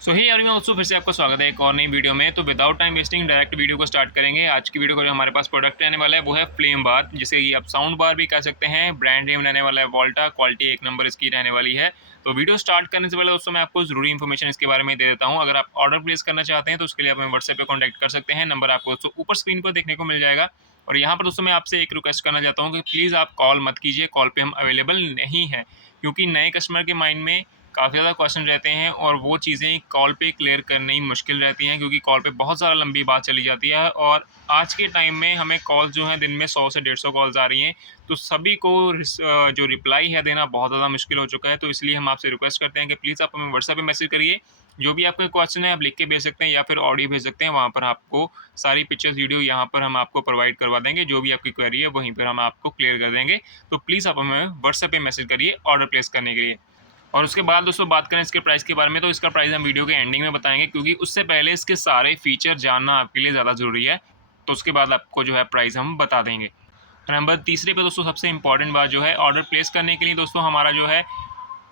सो ही यार मैं दोस्तों फिर से आपका स्वागत है एक और नई वीडियो में। तो without time wasting direct video को स्टार्ट करेंगे। आज की वीडियो को जो हमारे पास प्रोडक्ट रहने वाला है वो है फ्लेम बार, जिसे कि आप साउंड बार भी कह सकते हैं। ब्रांड नेम रहने वाला है वोल्टा, क्वालिटी 1 नंबर इसकी रहने वाली है। तो वीडियो स्टार्ट करने से पहले दोस्तों मैं आपको जरूरी इन्फॉर्मेशन इसके बारे में दे देता हूँ। अगर आप ऑर्डर प्लेस करना चाहते हैं तो उसके लिए आप हमें व्हाट्सएप पे कॉन्टैक्ट कर सकते हैं। नंबर आपको दोस्तों ऊपर स्क्रीन पर देखने को मिल जाएगा। और यहाँ पर दोस्तों मैं आपसे एक रिक्वेस्ट करना चाहता हूँ कि प्लीज़ आप कॉल मत कीजिए, कॉल पे हम अवेलेबल नहीं हैं, क्योंकि नए कस्टमर के माइंड में काफ़ी ज़्यादा क्वेश्चन रहते हैं और वो चीज़ें कॉल पे क्लियर करनी मुश्किल रहती हैं, क्योंकि कॉल पे बहुत ज़्यादा लंबी बात चली जाती है। और आज के टाइम में हमें कॉल जो है दिन में 100 से 150 कॉल्स आ रही हैं, तो सभी को जो रिप्लाई है देना बहुत ज़्यादा मुश्किल हो चुका है। तो इसलिए हम आपसे रिक्वेस्ट करते हैं कि प्लीज़ आप हमें व्हाट्सएप पे मैसेज करिए। जो भी आपका क्वेश्चन है आप लिख के भेज सकते हैं या फिर ऑडियो भेज सकते हैं। वहाँ पर आपको सारी पिक्चर्स वीडियो यहाँ पर हम आपको प्रोवाइड करवा देंगे। जो भी आपकी क्वेरी है वहीं पर हम आपको क्लियर कर देंगे। तो प्लीज़ आप हमें व्हाट्सएप पे मैसेज करिए ऑर्डर प्लेस करने के लिए। और उसके बाद दोस्तों बात करें इसके प्राइस के बारे में, तो इसका प्राइस हम वीडियो के एंडिंग में बताएंगे, क्योंकि उससे पहले इसके सारे फीचर जानना आपके लिए ज़्यादा ज़रूरी है। तो उसके बाद आपको जो है प्राइस हम बता देंगे। नंबर तीसरे पे दोस्तों सबसे इंपॉर्टेंट बात जो है, ऑर्डर प्लेस करने के लिए दोस्तों हमारा जो है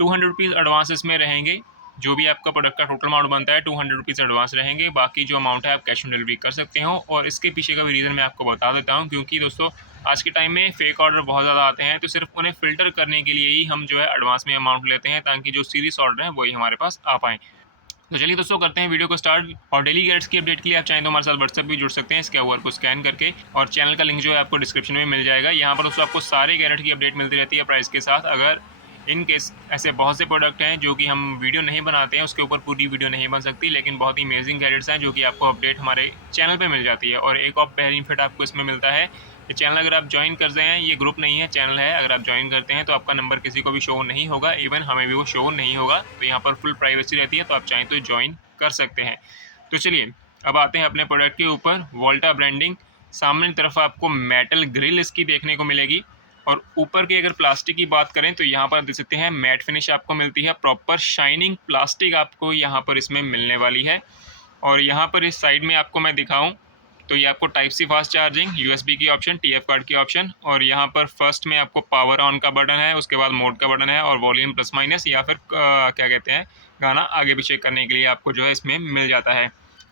200 रुपीज़ एडवांस इसमें रहेंगे। जो भी आपका प्रोडक्ट का टोटल अमाउंट बनता है 200 रुपीज़ एडवांस रहेंगे। बाकी जो अमाउंट है आप कैश ऑन डिलीवरी कर सकते हो। और इसके पीछे का भी रीज़न मैं आपको बता देता हूँ, क्योंकि दोस्तों आज के टाइम में फेक ऑर्डर बहुत ज़्यादा आते हैं, तो सिर्फ उन्हें फ़िल्टर करने के लिए ही हम जो है एडवांस में अमाउंट लेते हैं, ताकि जो सीरियस ऑर्डर है वही हमारे पास आ पाएँ। तो चलिए दोस्तों करते हैं वीडियो को स्टार्ट। और डेली गैजेट्स की अपडेट के लिए आप चाहें तो हमारे साथ व्हाट्सएप भी जुड़ सकते हैं इस QR को स्कैन करके। और चैनल का लिंक जो है आपको डिस्क्रिप्शन में मिल जाएगा। यहाँ पर दोस्तों आपको सारे गैजेट की अपडेट मिलती रहती है प्राइस के साथ। अगर इन केस ऐसे बहुत से प्रोडक्ट हैं जो कि हम वीडियो नहीं बनाते हैं, उसके ऊपर पूरी वीडियो नहीं बन सकती, लेकिन बहुत ही अमेजिंग गैजेट्स हैं जो कि आपको अपडेट हमारे चैनल पे मिल जाती है। और एक और बेनिफिट आपको इसमें मिलता है, ये चैनल अगर आप ज्वाइन कर रहे हैं, ये ग्रुप नहीं है चैनल है, अगर आप ज्वाइन करते हैं तो आपका नंबर किसी को भी शो नहीं होगा, इवन हमें भी वो शो नहीं होगा। तो यहाँ पर फुल प्राइवेसी रहती है, तो आप चाहें तो ज्वाइन कर सकते हैं। तो चलिए अब आते हैं अपने प्रोडक्ट के ऊपर। वोल्टा ब्रांडिंग, सामने की तरफ आपको मेटल ग्रिल इसकी देखने को मिलेगी। और ऊपर की अगर प्लास्टिक की बात करें तो यहाँ पर देख सकते हैं मैट फिनिश आपको मिलती है, प्रॉपर शाइनिंग प्लास्टिक आपको यहाँ पर इसमें मिलने वाली है। और यहाँ पर इस साइड में आपको मैं दिखाऊं तो ये आपको type C fast charging, USB की ऑप्शन, TF कार्ड की ऑप्शन, और यहाँ पर फर्स्ट में आपको पावर ऑन का बटन है, उसके बाद मोड का बटन है, और वॉल्यूम प्लस माइनस या फिर क्या कहते हैं गाना आगे पीछे करने के लिए आपको जो है इसमें मिल जाता है।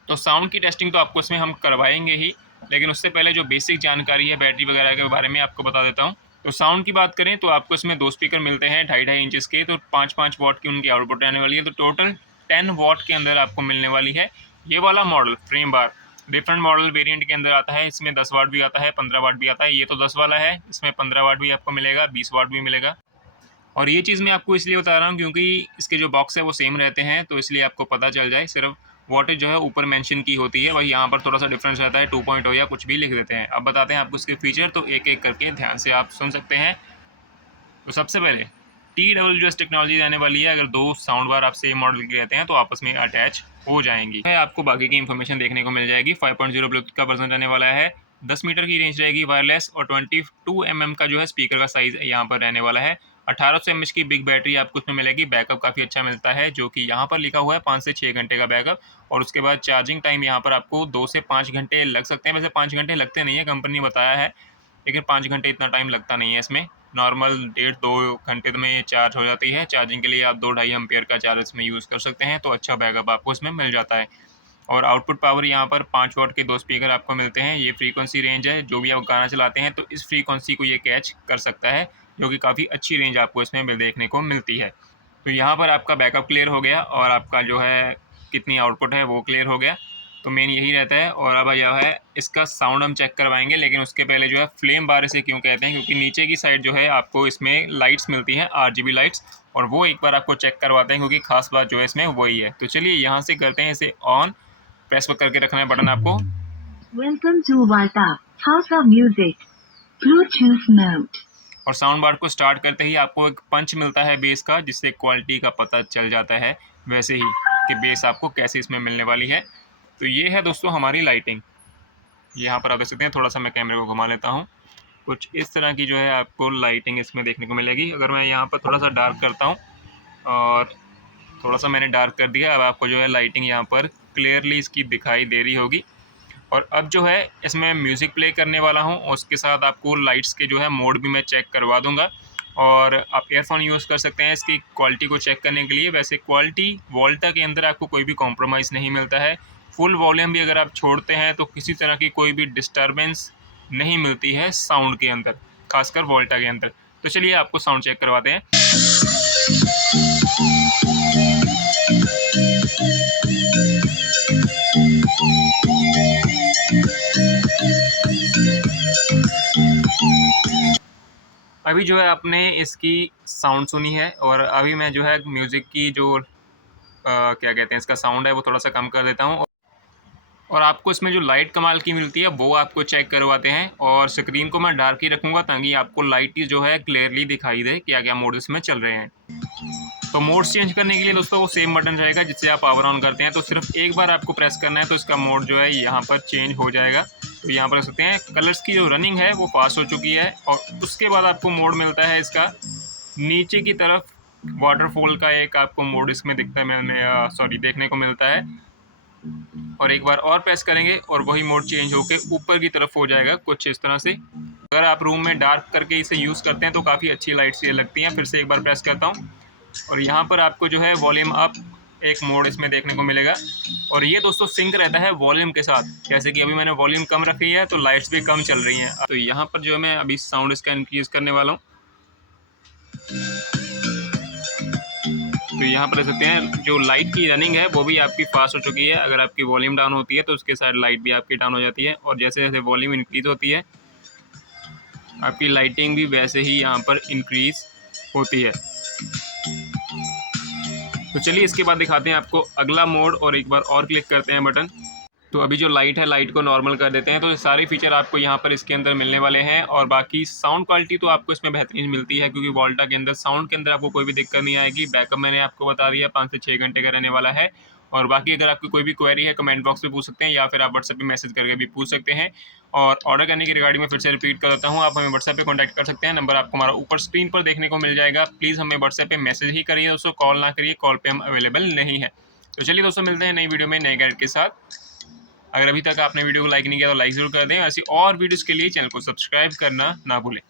तो साउंड की टेस्टिंग तो आपको इसमें हम करवाएंगे ही, लेकिन उससे पहले जो बेसिक जानकारी है बैटरी वगैरह के बारे में आपको बता देता हूँ। तो साउंड की बात करें तो आपको इसमें 2 स्पीकर मिलते हैं 2.5 इंचेस के, तो 5-5 वॉट की उनकी आउटपुट रहने वाली है। तो टोटल 10 वॉट के अंदर आपको मिलने वाली है ये वाला मॉडल फ्रेम बार। डिफरेंट मॉडल वेरिएंट के अंदर आता है, इसमें 10 वाट भी आता है, 15 वाट भी आता है। ये तो 10 वाला है, इसमें 15 वाट भी आपको मिलेगा, 20 वाट भी मिलेगा। और ये चीज़ मैं आपको इसलिए बता रहा हूँ क्योंकि इसके जो बॉक्स है वो सेम रहते हैं, तो इसलिए आपको पता चल जाए। सिर्फ वॉटेज जो है ऊपर मेंशन की होती है, वही यहाँ पर थोड़ा सा डिफरेंस रहता है, 2.0 या कुछ भी लिख देते हैं। अब बताते हैं आपको इसके फीचर, तो एक एक करके ध्यान से आप सुन सकते हैं। तो सबसे पहले TWS टेक्नोलॉजी रहने वाली है। अगर 2 साउंड बार आप सेम मॉडल के रहते हैं तो आपस में अटैच हो जाएंगी। आपको बाकी की इन्फॉर्मेशन देखने को मिल जाएगी। 5.0 ब्लूटूथ का वर्जन रहने वाला है, 10 मीटर की रेंज रहेगी वायरलेस, और 22 mm का जो है स्पीकर का साइज यहाँ पर रहने वाला है। 1800 mAh की बिग बैटरी आपको उसमें मिलेगी। बैकअप काफ़ी अच्छा मिलता है, जो कि यहाँ पर लिखा हुआ है 5 से 6 घंटे का बैकअप। और उसके बाद चार्जिंग टाइम यहाँ पर आपको 2 से 5 घंटे लग सकते हैं। वैसे 5 घंटे लगते नहीं है, कंपनी ने बताया है, लेकिन 5 घंटे इतना टाइम लगता नहीं है इसमें। नॉर्मल 1.5-2 घंटे में ये चार्ज हो जाती है। चार्जिंग के लिए आप 2-2.5 एम्पेयर का चार्ज इसमें यूज़ कर सकते हैं, तो अच्छा बैकअप आपको इसमें मिल जाता है। और आउटपुट पावर यहाँ पर 5 वाट के 2 स्पीकर आपको मिलते हैं। ये फ्रीक्वेंसी रेंज है, जो भी आप गाना चलाते हैं तो इस फ्रीक्वेंसी को ये कैच कर सकता है, जो कि काफ़ी अच्छी रेंज आपको इसमें देखने को मिलती है। तो यहाँ पर आपका बैकअप क्लियर हो गया और आपका जो है कितनी आउटपुट है वो क्लियर हो गया। तो मेन यही रहता है। और अब जो है इसका साउंड हम चेक करवाएंगे, लेकिन उसके पहले जो है फ्लेम बार इसे क्यों कहते हैं, क्योंकि नीचे की साइड जो है आपको इसमें लाइट्स मिलती हैं, RGB लाइट्स, और वो एक बार आपको चेक करवाते हैं, क्योंकि खास बात जो है इसमें वही है। तो चलिए यहाँ से करते हैं इसे ऑन। प्रेस करके रखना है बटन आपको। वेलकम टू वार्ता house of music Bluetooth note. और साउंड बार को स्टार्ट करते ही आपको एक पंच मिलता है बेस का, जिससे क्वालिटी का पता चल जाता है वैसे ही कि बेस आपको कैसे इसमें मिलने वाली है। तो ये है दोस्तों हमारी लाइटिंग। यहाँ पर आप देख सकते हैं, थोड़ा सा मैं कैमरे को घुमा लेता हूँ। कुछ इस तरह की जो है आपको लाइटिंग इसमें देखने को मिलेगी। अगर मैं यहाँ पर थोड़ा सा डार्क करता हूँ, और थोड़ा सा मैंने डार्क कर दिया, अब आपको जो है लाइटिंग यहाँ पर क्लियरली इसकी दिखाई दे रही होगी। और अब जो है इसमें म्यूज़िक प्ले करने वाला हूँ, उसके साथ आपको लाइट्स के जो है मोड भी मैं चेक करवा दूँगा। और आप ईयरफोन यूज़ कर सकते हैं इसकी क्वालिटी को चेक करने के लिए। वैसे क्वालिटी वोल्टा के अंदर आपको कोई भी कॉम्प्रोमाइज़ नहीं मिलता है। फुल वॉल्यूम भी अगर आप छोड़ते हैं तो किसी तरह की कोई भी डिस्टर्बेंस नहीं मिलती है साउंड के अंदर, खासकर वोल्टा के अंदर। तो चलिए आपको साउंड चेक करवाते हैं। अभी जो है आपने इसकी साउंड सुनी है और अभी मैं जो है म्यूज़िक की जो क्या कहते हैं इसका साउंड है वो थोड़ा सा कम कर देता हूँ और आपको इसमें जो लाइट कमाल की मिलती है वो आपको चेक करवाते हैं। और स्क्रीन को मैं डार्क ही रखूँगा ताकि आपको लाइट ही जो है क्लियरली दिखाई दे क्या क्या मोड इसमें चल रहे हैं। तो मोड्स चेंज करने के लिए दोस्तों वो सेम बटन रहेगा जिससे आप पावर ऑन करते हैं, तो सिर्फ एक बार आपको प्रेस करना है तो इसका मोड जो है यहाँ पर चेंज हो जाएगा। तो यहाँ पर देख सकते हैं कलर्स की जो रनिंग है वो फास्ट हो चुकी है और उसके बाद आपको मोड मिलता है इसका नीचे की तरफ वाटरफॉल का एक आपको मोड इसमें दिखता है, मैंने देखने को मिलता है। और एक बार और प्रेस करेंगे और वही मोड चेंज होके ऊपर की तरफ हो जाएगा कुछ इस तरह से। अगर आप रूम में डार्क करके इसे यूज़ करते हैं तो काफ़ी अच्छी लाइट्स ये लगती हैं। फिर से एक बार प्रेस करता हूँ और यहाँ पर आपको जो है वॉल्यूम अप एक मोड इसमें देखने को मिलेगा और ये दोस्तों सिंक रहता है वॉल्यूम के साथ। जैसे कि अभी मैंने वॉल्यूम कम रखी है तो लाइट्स भी कम चल रही हैं। तो यहाँ पर जो है मैं अभी साउंड इसका इंक्रीज़ करने वाला हूँ। तो यहाँ पर देख सकते हैं जो लाइट की रनिंग है वो भी आपकी फास्ट हो चुकी है। अगर आपकी वॉल्यूम डाउन होती है तो उसके साथ लाइट भी आपकी डाउन हो जाती है और जैसे जैसे वॉल्यूम इंक्रीज़ होती है आपकी लाइटिंग भी वैसे ही यहाँ पर इंक्रीज़ होती है। तो चलिए इसके बाद दिखाते हैं आपको अगला मोड और एक बार और क्लिक करते हैं बटन। तो अभी जो लाइट है लाइट को नॉर्मल कर देते हैं। तो ये सारे फीचर आपको यहाँ पर इसके अंदर मिलने वाले हैं और बाकी साउंड क्वालिटी तो आपको इसमें बेहतरीन मिलती है क्योंकि वोल्टा के अंदर साउंड के अंदर आपको कोई भी दिक्कत नहीं आएगी। बैकअप मैंने आपको बता दिया 5 से 6 घंटे का रहने वाला है। और बाकी अगर आपकी कोई भी क्वेरी है कमेंट बॉक्स में पूछ सकते हैं या फिर आप व्हाट्सएप पे मैसेज करके भी पूछ सकते हैं। और ऑर्डर करने की रिगार्डिंग में फिर से रिपीट कर देता हूँ, आप हमें व्हाट्सएप पे कॉन्टैक्ट कर सकते हैं। नंबर आपको हमारा ऊपर स्क्रीन पर देखने को मिल जाएगा। प्लीज़ हमें व्हाट्सएप पे मैसेज ही करिए दोस्तों, कॉल ना करिए, कॉल पे हम अवेलेबल नहीं है। तो चलिए दोस्तों मिलते हैं नई वीडियो में नए गाइड के साथ। अगर अभी तक आपने वीडियो को लाइक नहीं किया तो लाइक ज़रूर कर दें। ऐसी और वीडियोज़ के लिए चैनल को सब्सक्राइब करना ना भूलें।